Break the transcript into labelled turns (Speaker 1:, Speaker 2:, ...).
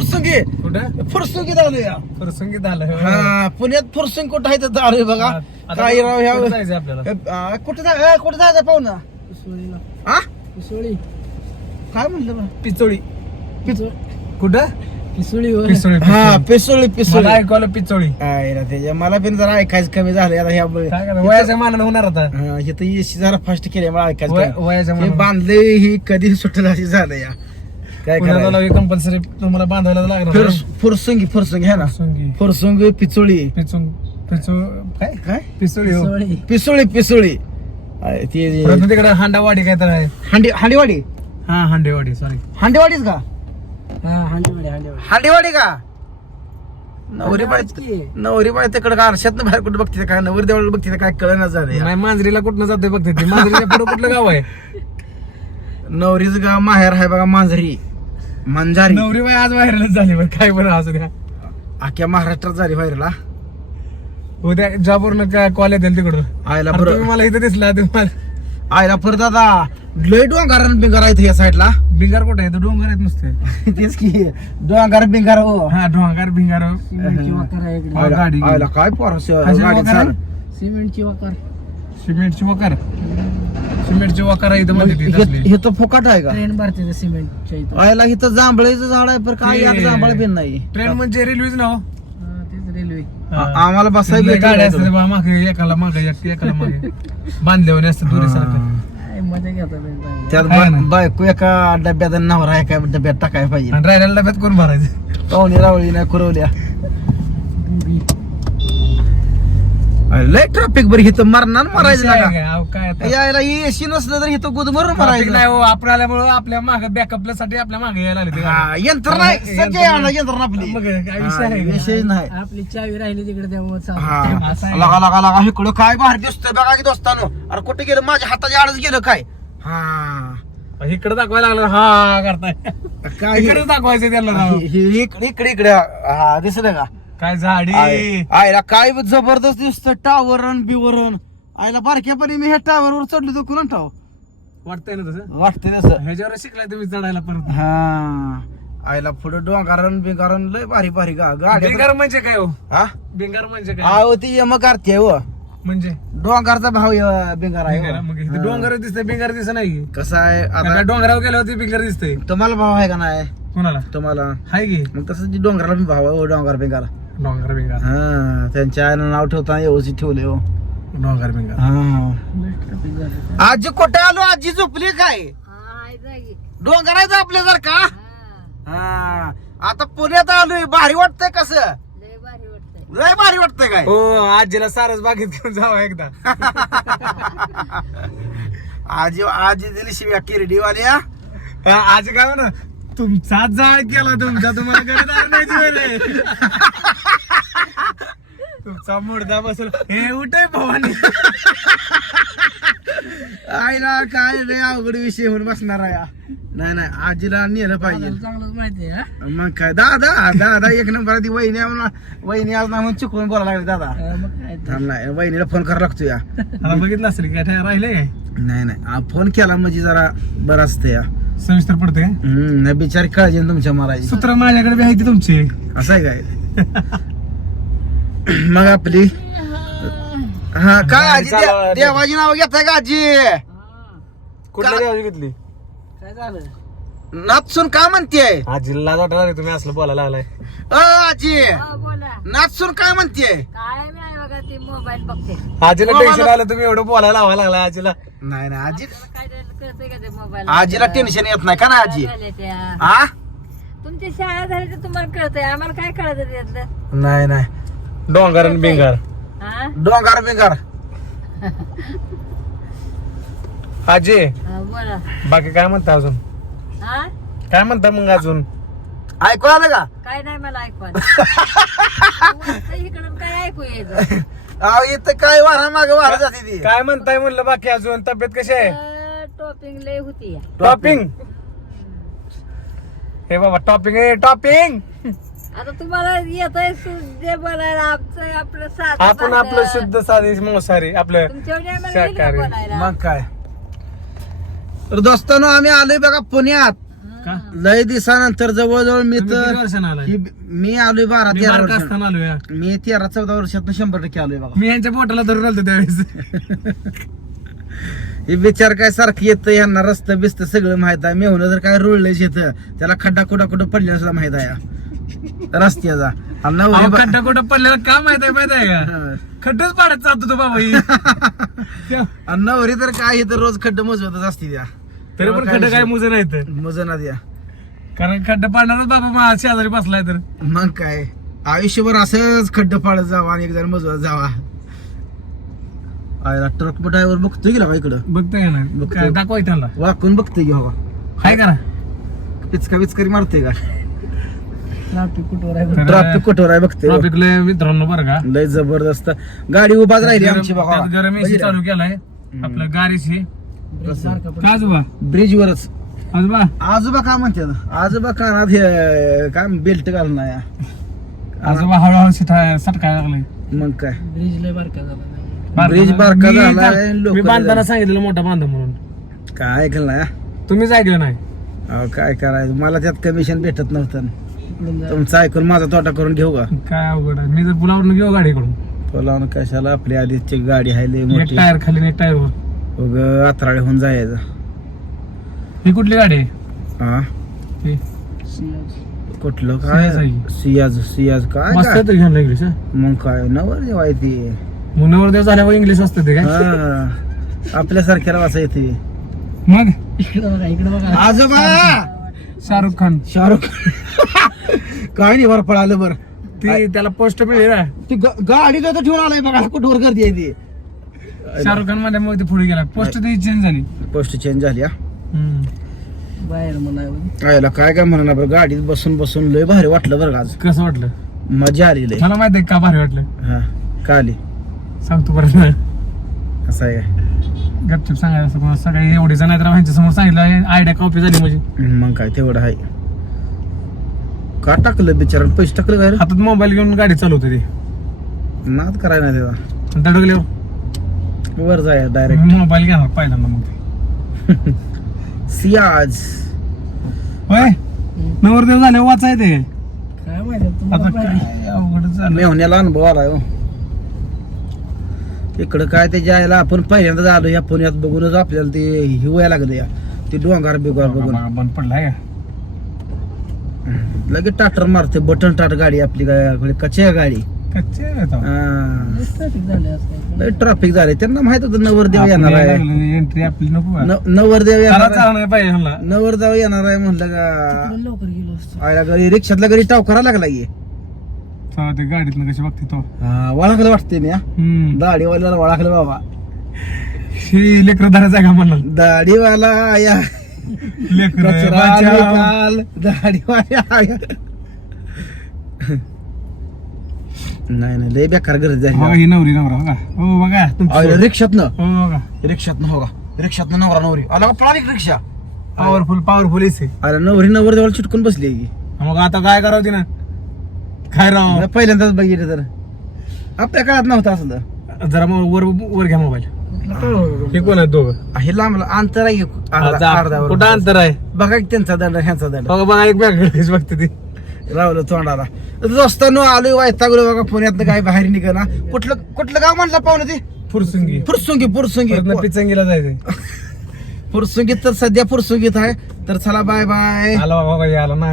Speaker 1: फुरसुंगी
Speaker 2: कुठं
Speaker 1: फुरसुंगीत आलो या
Speaker 2: फुरसुंगीत आलं
Speaker 1: हा पुण्यात फुरसुंग कुठं आहे तर आलोय बघा
Speaker 2: आता
Speaker 1: काय राव ह्या
Speaker 2: कुठं जायचं आपल्याला
Speaker 1: कुठं जायचं पाहू ना हा काय म्हणलं बा?
Speaker 2: पिचोळी कुठं पिचोळी
Speaker 1: हा पिसोळी पिसोळी
Speaker 2: मला ऐकवलं पिचोळी
Speaker 1: आहे ना त्याच्या मला पण जरा ऐकायचं कमी झालं आता ह्या
Speaker 2: काय करणार वयाच्या मानानं होणार आता
Speaker 1: इथं एसी जरा फास्ट केली मला ऐकायचं कमी.
Speaker 2: वयाच्या
Speaker 1: हे
Speaker 2: मानानं
Speaker 1: बांधले ही कधी सुटलं अशी झालं या काय करायचं
Speaker 2: कंपल्सरी तुम्हाला बांधायला लागणार
Speaker 1: फुरसुंगी फुरसुंगी है ना
Speaker 2: फुरसुंगी
Speaker 1: फुरसुंगी पिचोळी
Speaker 2: काय
Speaker 1: काय
Speaker 2: पिचोळी हो
Speaker 1: पिसोळी पिसोळी आहे, ती
Speaker 2: परत तिकडे हांडावाडी काय तर आहे
Speaker 1: हांडीवाडी
Speaker 2: हा हांडेवाडी सॉरी
Speaker 1: हांडेवाडीच का
Speaker 2: हांडेवाडी
Speaker 1: हांडेवाडी का नवरी बाई तिकडे का आरशात बाहेर कुठे बघते काय नवरी देवळ बघते काय कळणार झालं
Speaker 2: नाही मांजरीला कुठनं जातोय बघते ते मांजरीच्या पुढे कुठलं गाव आहे
Speaker 1: नवरीचं गाव माहेर आहे बघा मांजरी मांजारी
Speaker 2: नवरी बाई आज बाहेरच झाली बरं काय बरं असं द्या
Speaker 1: अख्ख्या महाराष्ट्रात झाली बाहेरला
Speaker 2: उद्या जॉबवरून काय कॉल येतील तिकडं
Speaker 1: आयला
Speaker 2: आणि
Speaker 1: बरं
Speaker 2: तुम्ही मला इथं दिसला
Speaker 1: आयला परत आता लय डोंगर बिंगार आहेत या साईडला
Speaker 2: बिंगार कुठे आहे डोंगर आहेत नुसते
Speaker 1: तेच की डोंगर बिंगार हो
Speaker 2: हा डोंगर बिंगार गाडी
Speaker 1: आयला काय पोर
Speaker 3: सिमेंटची वकार
Speaker 2: सिमेंटची वकार सिमेंटची वकार आहे इथं मध्ये ती तसली.
Speaker 1: हे तर फुकट आहे का
Speaker 3: ट्रेन भरते ते सिमेंटच्या इथं
Speaker 1: आयला इथं जांभळीचं झाड आहे पण काय यात जांभळ पण नाही
Speaker 2: ट्रेन म्हणजे रेल्वेच ना हो.
Speaker 3: तेच रेल्वे
Speaker 1: आम्हाला बसायला
Speaker 2: तिथल्या गाड्या
Speaker 1: भेटलं
Speaker 2: असतात बा, मागे एकाला मागे एकाला मागे बांधल्यावर असतं दुरीसारखं
Speaker 3: काय मजा घेतात
Speaker 1: त्यात
Speaker 2: आहे ना.
Speaker 1: बायको एका डब्यात आणि नवरा एका डब्यात टाकायला पाहिजे
Speaker 2: आणि राहिलेल्या डब्यात कोण भरायचं
Speaker 1: पाहुणे रावळी नाही कुरवल्या लय ट्रॅफिक बरं इथं मरणार मरायचं
Speaker 2: काय
Speaker 1: लागा
Speaker 2: अहो, काय आता?
Speaker 1: यायला एसी नसलं तर इथं गुदमरून
Speaker 2: Traffic
Speaker 1: मरायचं
Speaker 2: नाही हो आपण आल्यामुळं आपल्या मागे बॅकअपला साठी आपल्या मागे यायला लागले ते गाड्या.
Speaker 1: हा, यंत्र नाही सज्ज आणलं यंत्र आपली
Speaker 2: मग काय विषय
Speaker 1: हा,
Speaker 2: आहे का?
Speaker 1: विषय नाही
Speaker 3: आपली चावी राहिली तिकडे त्यामुळे
Speaker 1: हा
Speaker 2: असं आहे.
Speaker 1: लगा लगा लगा इकडं काय बाहेर दिसतंय बघा की दोस्तानो अरे कुठे गेलं माझ्या हाताच्या आडच गेलं काय हा
Speaker 2: इकडे दाखवायला लागलं हा करताय
Speaker 1: काय
Speaker 2: इकडे दाखवायचं त्याला राव.
Speaker 1: इकडे इकडे इकडे हा दिसत का
Speaker 2: काय झाडी
Speaker 1: आयला काय जबरदस्त दिसतं टावरण बिवरण आयला बारक्यापणी मी ह्या टावरवर चढलो तर कुणा टाव
Speaker 2: वाटतंय ना तसं
Speaker 1: वाटतंय तसं
Speaker 2: ह्याच्यावर शिकलाय तुम्ही चढायला परत
Speaker 1: हा आयला पुढं डोंगारण बिंगारण लय भारी भारी गाडी
Speaker 2: बिंगार म्हणजे काय हो
Speaker 1: हा
Speaker 2: बिंगार म्हणजे काय
Speaker 1: आहो ती यमक आरती आहे हो
Speaker 2: म्हणजे
Speaker 1: डोंगरचा भाव बिंगार आहे
Speaker 2: बिंगार, मग इथे
Speaker 1: हो.
Speaker 2: डोंगर दिसतंय बिंगार दिसत नाही
Speaker 1: कसं आहे
Speaker 2: आता
Speaker 1: आता
Speaker 2: डोंगरावर गेल्यावरती बिंगार दिसतंय
Speaker 1: तुम्हाला भाव आहे का नाही
Speaker 2: कोणाला
Speaker 1: तुम्हाला
Speaker 2: हाय की
Speaker 1: मग तसं डोंगराला पण भाव आहे हो डोंगर बिंगार
Speaker 2: डोंगर बिंगार
Speaker 1: हा त्यांच्या आईनं नाव ठेवताना व्यवस्थित ठेवले हो
Speaker 2: डोंगर बिंगार
Speaker 1: हा आजी कुठे आलो आजी झोपली काय डोंगर आहे आपल्या जर का हा आता पुण्यात आलोय भारी वाटतंय कसं लय भारी वाटतंय काय
Speaker 2: हो आजीला सारस बागेत घेऊन जावं एकदा
Speaker 1: आजी आजी दिली शिव्या किरडीवाल्या
Speaker 2: आजी काय म्हणा तुमचा जाळ केला तुमचा तुम्हाला गरज नाही दिलेले. तुमचा मुडदा बसल हे उठे भवानी
Speaker 1: आईला काय लय अवघड विषय होऊन बसणार आहे नाही नाही आजीला नेलं पाहिजे
Speaker 3: चांगलं माहिती आहे हा?
Speaker 1: मग काय दादा दादा एक नंबर ती वहिनी वहिनी आज नाही म्हणून चुकून बोलायला लागले दादा
Speaker 3: मग काय तर.
Speaker 1: थांब नाही वहिनीला फोन करायला लागतो या
Speaker 2: आता बघितलं असेल काय राहिले काय
Speaker 1: नाही नाही फोन केला म्हणजे जरा बरं असतं या
Speaker 2: सविस्तर पडते
Speaker 1: नाही बिचारी काळजी ना तुमच्या मारायची
Speaker 2: सूत्र माझ्याकडे बी आहे ती तुमची
Speaker 1: असं आहे काय मग आपली हा काय आजी देवाची नाव घेताय का आजी
Speaker 2: कुठल्या देवाची घेतली
Speaker 3: काय झालं
Speaker 1: नाचसून काय म्हणतेय
Speaker 2: आजीला वाटलं तुम्ही असलं बोलायला लागलाय
Speaker 1: आजी
Speaker 4: बोला
Speaker 1: नाचसून काय म्हणतेय
Speaker 4: काय नाही बघा ते मोबाईल बघते
Speaker 2: आजीला टेन्शन आलं तुम्ही एवढं बोलायला लावायला लागलाय आजीला
Speaker 1: नाही नाही आजी
Speaker 4: काय कळतंय का ते मोबाईल
Speaker 1: आजीला टेन्शन येत नाही का ना आजी
Speaker 4: त्या
Speaker 1: हा
Speaker 4: तुमची शाळा झाली तर तुम्हाला कळतंय आम्हाला काय कळत त्यातलं
Speaker 1: नाही नाही
Speaker 2: डोंगर आणि बिंगार
Speaker 4: हा
Speaker 1: डोंगर बिंगार
Speaker 2: आजी
Speaker 4: हा, बोला
Speaker 2: बाकी काय म्हणता अजून
Speaker 4: हा
Speaker 2: काय म्हणता मग अजून
Speaker 1: ऐकू आलं का
Speaker 4: काय नाही मला ऐकवा इकडून काय ऐकू यायचं
Speaker 1: अहो इथं काय वारा मागे वारा जाते ती
Speaker 2: काय म्हणताय म्हणलं बाकी अजून तब्येत कशी आहे
Speaker 4: टॉपिंग लय होती
Speaker 2: टॉपिंग हे बाबा टॉपिंग आहे टॉपिंग
Speaker 4: आता तुम्हाला येतंय जे बोलायला आमचं आपलं साधं
Speaker 2: आपण आपलं शुद्ध साधी मांसाहारी आपलं
Speaker 4: तुमच्या एवढी आम्हाला येईल का
Speaker 2: शाकाहारी.
Speaker 4: बोलायला
Speaker 1: मग काय तर दोस्तांनो आम्ही आलोय बघा पुण्यात
Speaker 2: का
Speaker 1: लय दिवसानंतर जवळजवळ मी
Speaker 2: तुम्ही
Speaker 1: तर
Speaker 2: किती वर्षानं आलाय?
Speaker 1: मी आलोय 12-13
Speaker 2: मी बारका
Speaker 1: वर्ष
Speaker 2: असताना आलोय.
Speaker 1: मी 13-14 वर्षात 100% आलोय बघा.
Speaker 2: मी यांच्या बोटाला धरून आलतो त्यावेळेस.
Speaker 1: हे विचार काय सारखं येतं यांना रस्ता बिस्त सगळं माहित आहे. मेहून जर काय रुळलंच येतं त्याला खड्डा कुठं पडलेला सुद्धा माहित आहे रस्त्याचा. आणि नवरी
Speaker 2: अहो,
Speaker 1: बा-
Speaker 2: खड्डा कुठं पडलेला का माहित आहे का?
Speaker 1: हा.
Speaker 2: खड्डच पाडत जातो तो बाबा ही.
Speaker 1: आणि नवरी तर काय इथं रोज खड्ड मोजवतच असते त्या.
Speaker 2: तरी पण खड्डा काय मुज नाही तर.
Speaker 1: मजना द्या.
Speaker 2: कारण खड्डा पाडणारच बाबा माझ्या शेजारी बसलाय तर.
Speaker 1: मग काय आयुष्यभर असंच खड्ड पाडत जावा आणि एकदा मजवत जावा. आयला ट्रक ड्रायव्हर बघतोय गेला का इकडं
Speaker 2: बघताय ना
Speaker 1: बघतोय.
Speaker 2: काय दाखवाय त्यांना
Speaker 1: वाकून बघतोय की बाबा
Speaker 2: काय करा.
Speaker 1: पिचकरी मारतोय का.
Speaker 3: ट्राफिक कुठवर आहे
Speaker 1: ट्रॅफिक कठोर आहे बघते
Speaker 2: ट्रॉफिक लय मित्रांनो बरं का.
Speaker 1: लय जबरदस्त गाडी उभाच राहिली आमची बघा.
Speaker 2: त्यात गरम AC चालू केलाय आपलं गाडीशी. का आजोबा
Speaker 1: ब्रिज वरच
Speaker 2: आजोबा
Speaker 1: आजोबा का म्हणते आजोबा कानात हे काय बेल्ट घालून या.
Speaker 2: आजोबा हळूहळू सटकायला लागले.
Speaker 1: मग काय
Speaker 3: ब्रिज लय बारका झाला नाही.
Speaker 1: ब्रिज बारका झालाय, लोकं
Speaker 2: मी बांधताना
Speaker 1: झाले.
Speaker 2: सांगितलं मोठा बांधा म्हणून.
Speaker 1: काय ऐकलं ना
Speaker 2: तुम्हीच ऐकलं नाही.
Speaker 1: अहो, काय करायचं मला त्यात कमिशन भेटत नव्हतं.
Speaker 3: इकडून जा.
Speaker 1: तुमचं ऐकून माझा तोटा करून घेऊ का.
Speaker 2: काय अवघड आहे. मी जर पुलावरून घेऊ गाडीकडून
Speaker 1: बोलावून कशाला आपली आधीची गाडी आहे लय
Speaker 2: एक
Speaker 1: मोठी
Speaker 2: टायर खाली आणि एक टायर वर.
Speaker 1: उग अत्राळे होऊन जायचं.
Speaker 2: ही कुठली गाडी आहे
Speaker 1: हा
Speaker 2: ही?
Speaker 3: सियाज.
Speaker 1: कुठलं काय
Speaker 2: सियाज आहे.
Speaker 1: सियाज काय
Speaker 2: मस्त
Speaker 1: काय?
Speaker 2: तर घ्यायला इंग्लिश.
Speaker 1: मग काय नवर देवाय ती
Speaker 2: मग नवरदेव झाल्यावर इंग्लिश असतं ते काय.
Speaker 1: हा आपल्यासारख्याला वाचा येते.
Speaker 2: मग
Speaker 3: इकडे बघा
Speaker 1: आजोबा
Speaker 2: शाहरुख खान
Speaker 1: शाहरुख काय नाही बरं पळालं बरं.
Speaker 2: ती त्याला पोस्ट मिळेल.
Speaker 1: ती गाडी तर ठेवून आलाय बघा कुठवर गर्दी आहे ती.
Speaker 2: शाहरुख खान मध्ये मग ती पुढे गेला. पोस्ट ती चेंज झाली.
Speaker 1: पोस्ट चेंज झाली हा.
Speaker 3: बाहेर मला
Speaker 1: आयला काय काय म्हणणार बरं गाडीत बसून बसून लय भारी वाटलं बरं का आज.
Speaker 2: कसं वाटलं
Speaker 1: मजा आली लय.
Speaker 2: मला माहित आहे का भारी वाटलं.
Speaker 1: हा का आली
Speaker 2: सांगतो परत.
Speaker 1: असं आहे
Speaker 2: गपचूप सांगायचं असं कोणाला सगळे एवढे जण आहेत ह्यांच्या समोर सांगितलं आयडिया कॉपी झाली म्हणजे.
Speaker 1: मग काय तेवढं आहे. का टाकलं बिचारा पैसे टाकलं काय रे?
Speaker 2: हातात मोबाईल घेऊन गाडी चालवते ती.
Speaker 1: नाद करायला नाही त्याचा
Speaker 2: दडगल्यावर
Speaker 1: वर जाय डायरेक्ट.
Speaker 2: मोबाईल घेणार पहिल्यांदा मग ते.
Speaker 1: सियाज
Speaker 2: होय नवरदेव झाले वाचाय ते.
Speaker 3: काय माहिती
Speaker 2: आता
Speaker 3: तुम्हाला पाहिजे.
Speaker 2: काय अवघड झालं.
Speaker 1: मेहण्याला अनुभव आलाय हो. इकडं काय ते जायला आपण पहिल्यांदा आलो या पुण्यात बघूनच आपल्याला ते हिवायला लागलं या ते डोंगर बिगर बघून.
Speaker 2: बघा, बंद पडलाय का.
Speaker 1: लगेच टाटर मारते बटन टाट गाडी आपली काय कच्ची आहे गाडी.
Speaker 2: कच्चे आहे तो.
Speaker 1: हा.
Speaker 3: ट्रॅफिक झाले असं
Speaker 1: लय ट्रॅफिक झाले त्यांना माहित होतं नवरदेव येणार आहे.
Speaker 2: एंट्री आपली नको का?
Speaker 1: नवरदेव
Speaker 2: चला
Speaker 1: येणार
Speaker 2: चला
Speaker 1: आहे.
Speaker 2: नाही पाहिजे ह्यांना.
Speaker 1: नवरदेव येणार आहे म्हणलं का
Speaker 3: तिकडून लवकर गेलो असतो.
Speaker 1: आयला घरी रिक्षातला घरी टाव करायला लागला की.
Speaker 2: चला ते गाडीतनं कशी बघते तो.
Speaker 1: हा वळखलं वाटते ना दाढीवाल्याला वळखलं बाबा.
Speaker 2: ही लेकर धरायचा का म्हणलं.
Speaker 1: दाढीवाला या
Speaker 2: लेकर
Speaker 1: कचरा निकाल दाढीवाल्या. नाही नाही लय बेकार गरज झाली.
Speaker 2: ही नवरी नवरा बघा. हो बघा तुमची.
Speaker 1: रिक्षातनं
Speaker 2: हो बघा
Speaker 1: रिक्षातनं हो का रिक्षातनं नवरा नवरी आला का पळाली का रिक्षा.
Speaker 2: Powerful AC.
Speaker 1: अरे नवरी नवरदेवाला चिटकून बसली की.
Speaker 2: मग आता काय करावं तिनं. काय राव
Speaker 1: मी पहिल्यांदाच बघितलं तर आपल्या काळात नव्हतं असलं.
Speaker 2: जरा मग वर घ्या मोबाईल. हे कोण आहेत दोघं.
Speaker 1: हे लांब अंतर आहे की अर्धा
Speaker 2: कुठं अंतर आहे
Speaker 1: बघा की त्यांचा दंड ह्यांचा दंड
Speaker 2: बघा बघा एक बॅग बघते ती.
Speaker 1: रावलं तोंडाला दोस्तांनो आलोय वैतागलो बघा पुण्यातनं काय बाहेर निघा. कुठलं गाव म्हणलं पाहुणे ते
Speaker 2: फुरसुंगी.
Speaker 1: फुरसुंगी
Speaker 2: पिचंगीला जायचंय.
Speaker 1: फुरसुंगीत तर सध्या फुरसुंगीत आहे तर चला बाय बाय.
Speaker 2: आला बाबा आला ना.